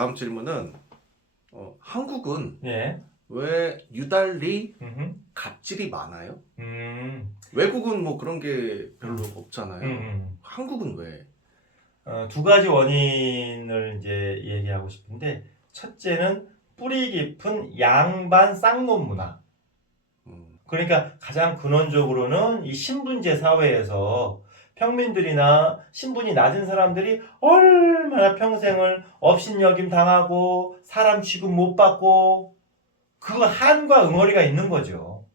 다음 질문은 한국은 예. 왜 유달리 음흠. 갑질이 많아요? 음. 외국은 뭐 그런 게 별로 없잖아요. 한국은 왜? 두 가지 원인을 이제 얘기하고 싶은데, 첫째는 뿌리 깊은 양반 쌍놈 문화. 음, 그러니까 가장 근원적으로는 이 신분제 사회에서 평민들이나 신분이 낮은 사람들이 얼마나 평생을 업신여김 당하고 사람 취급 못 받고 그 한과 응어리가 있는 거죠.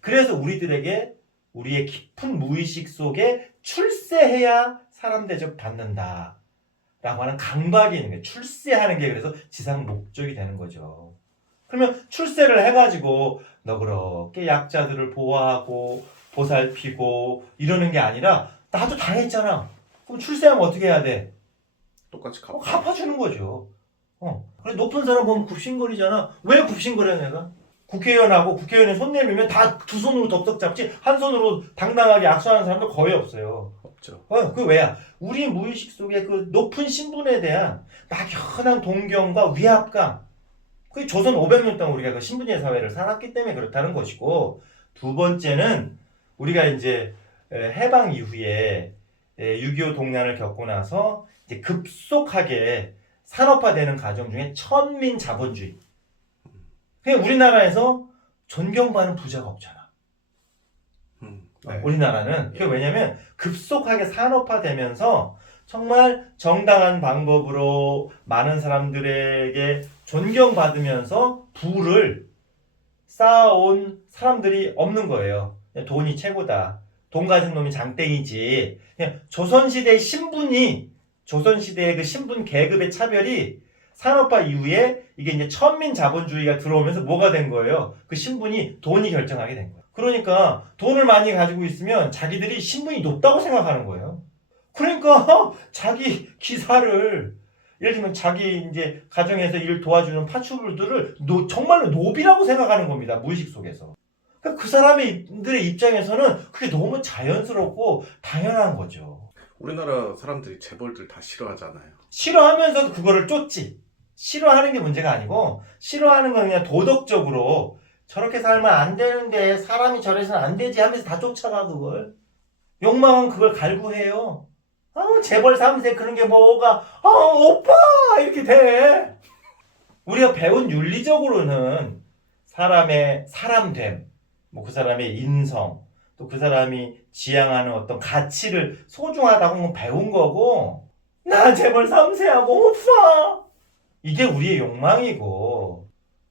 그래서 우리들에게 우리의 깊은 무의식 속에 출세해야 사람 대접 받는다 라고 하는 강박이 있는 거예요. 출세하는 게 그래서 지상 목적이 되는 거죠. 그러면 출세를 해가지고 너그럽게 약자들을 보호하고 보살피고 이러는 게 아니라 나도 당했잖아. 그럼 출세하면 어떻게 해야 돼? 똑같이 갚아주는 거죠. 그래 높은 사람 보면 굽신거리잖아. 왜 굽신거려 내가? 국회의원하고 국회의원이 손 내밀면 다 두 손으로 덥석 잡지 한 손으로 당당하게 악수하는 사람도 거의 없어요. 없죠. 그 왜야? 우리 무의식 속에 그 높은 신분에 대한 막연한 동경과 위압감. 그 조선 500년 동안 우리가 그 신분제 사회를 살았기 때문에 그렇다는 것이고, 두 번째는 우리가 이제 해방 이후에 6.25 동란을 겪고 나서 이제 급속하게 산업화되는 과정 중에 천민 자본주의. 그냥 우리나라에서 존경받는 부자가 없잖아. 네. 우리나라는. 그게 왜냐면 급속하게 산업화되면서 정말 정당한 방법으로 많은 사람들에게 존경받으면서 부를 쌓아온 사람들이 없는 거예요. 돈이 최고다. 돈 가진 놈이 장땡이지. 그냥 조선시대의 신분이, 조선시대의 그 신분 계급의 차별이 산업화 이후에 이게 이제 천민 자본주의가 들어오면서 뭐가 된 거예요? 그 신분이 돈이 결정하게 된 거예요. 그러니까 돈을 많이 가지고 있으면 자기들이 신분이 높다고 생각하는 거예요. 그러니까 자기 기사를 예를 들면 자기 이제 가정에서 일 도와주는 파출부들을 정말로 노비라고 생각하는 겁니다. 무의식 속에서. 그러니까 그 사람들의 입장에서는 그게 너무 자연스럽고 당연한 거죠. 우리나라 사람들이 재벌들 다 싫어하잖아요. 싫어하면서도 그거를 쫓지. 싫어하는 게 문제가 아니고 싫어하는 건 그냥 도덕적으로 저렇게 살면 안 되는데 사람이 저래서는 안 되지 하면서 다 쫓아가 그걸. 욕망은 그걸 갈구해요. 재벌 3세 그런 게 뭐가 오빠 이렇게 돼. 우리가 배운 윤리적으로는 사람의 사람됨, 뭐 그 사람의 인성, 또 그 사람이 지향하는 어떤 가치를 소중하다고 배운 거고, 나 재벌 3세하고 오빠 이게 우리의 욕망이고,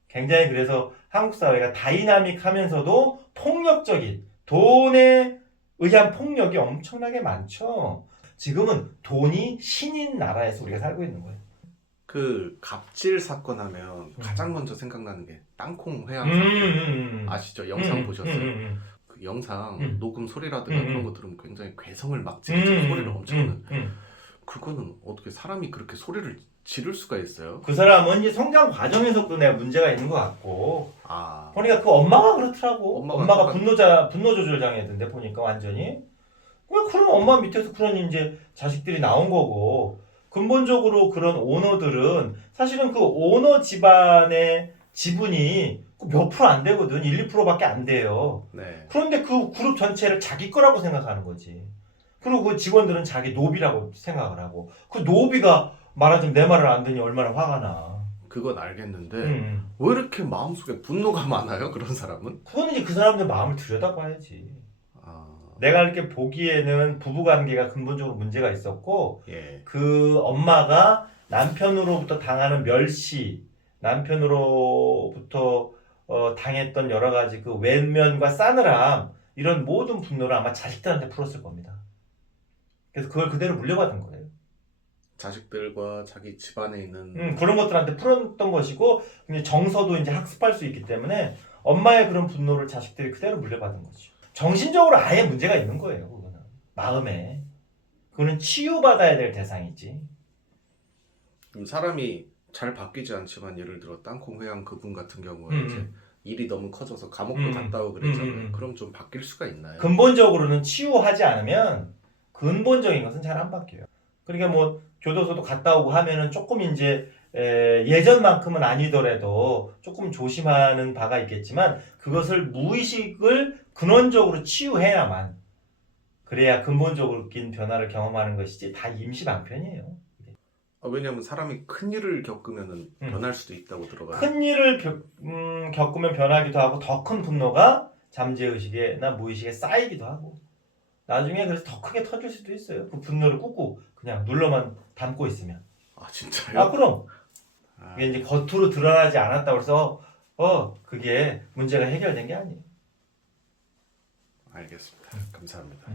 굉장히 그래서 한국 사회가 다이나믹하면서도 폭력적인 돈에 의한 폭력이 엄청나게 많죠. 지금은 돈이 신인 나라에서 우리가 살고 있는 거예요. 그 갑질 사건 하면 가장 먼저 생각나는 게 땅콩 회항 사건 아시죠? 영상 보셨어요? 그 영상 녹음 소리라든가 그런 거 들으면 굉장히 괴성을 막 지르죠. 소리를 엄청 하는. 그거는 어떻게 사람이 그렇게 소리를 지를 수가 있어요? 그 사람은 이제 성장 과정에서도 내가 문제가 있는 것 같고, 아, 보니까 그 엄마가 그렇더라고. 엄마가 똑같- 분노 조절 장애던데 보니까 완전히. 그런 엄마 밑에서 그런 이제 자식들이 나온 거고, 근본적으로 그런 오너들은 사실은 그 오너 집안의 지분이 몇 프로 안 되거든. 1, 2%밖에 안 돼요. 네. 그런데 그 그룹 전체를 자기 거라고 생각하는 거지. 그리고 그 직원들은 자기 노비라고 생각을 하고, 그 노비가 말하자면 내 말을 안 듣니 얼마나 화가 나. 그건 알겠는데 왜 이렇게 마음속에 분노가 많아요? 그런 사람은? 그거는 이제 그 사람들 마음을 들여다봐야지. 아, 내가 이렇게 보기에는 부부관계가 근본적으로 문제가 있었고, 예. 그 엄마가 남편으로부터 당하는 멸시, 남편으로부터 당했던 여러 가지 그 외면과 싸늘함, 이런 모든 분노를 아마 자식들한테 풀었을 겁니다. 그래서 그걸 그대로 물려받은 거예요. 자식들과 자기 집안에 있는 그런 것들한테 풀었던 것이고, 근데 정서도 이제 학습할 수 있기 때문에 엄마의 그런 분노를 자식들이 그대로 물려받은 거죠. 정신적으로 아예 문제가 있는 거예요. 그거는 마음에. 그거는 치유받아야 될 대상이지. 사람이 잘 바뀌지 않지만 예를 들어 땅콩 회항 그분 같은 경우는 이제 일이 너무 커져서 감옥도 갔다 오고 그랬잖아요. 그럼 좀 바뀔 수가 있나요? 근본적으로는 치유하지 않으면 근본적인 것은 잘 안 바뀌어요. 그러니까 뭐 교도소도 갔다 오고 하면은 조금 이제 예전만큼은 아니더라도 조금 조심하는 바가 있겠지만 그것을 무의식을 근원적으로 치유해야만 그래야 근본적인 변화를 경험하는 것이지 다 임시방편이에요. 왜냐면 사람이 큰 일을 겪으면은 변할 수도 있다고 들어가요. 큰 일을 겪으면 변하기도 하고 더 큰 분노가 잠재의식이나 무의식에 쌓이기도 하고 나중에 그래서 더 크게 터질 수도 있어요. 그 분노를 꾹꾹 그냥 눌러만 담고 있으면. 아 진짜요? 아 그럼 이게 이제 겉으로 드러나지 않았다고 해서 그게 문제가 해결된 게 아니에요. 알겠습니다. 감사합니다.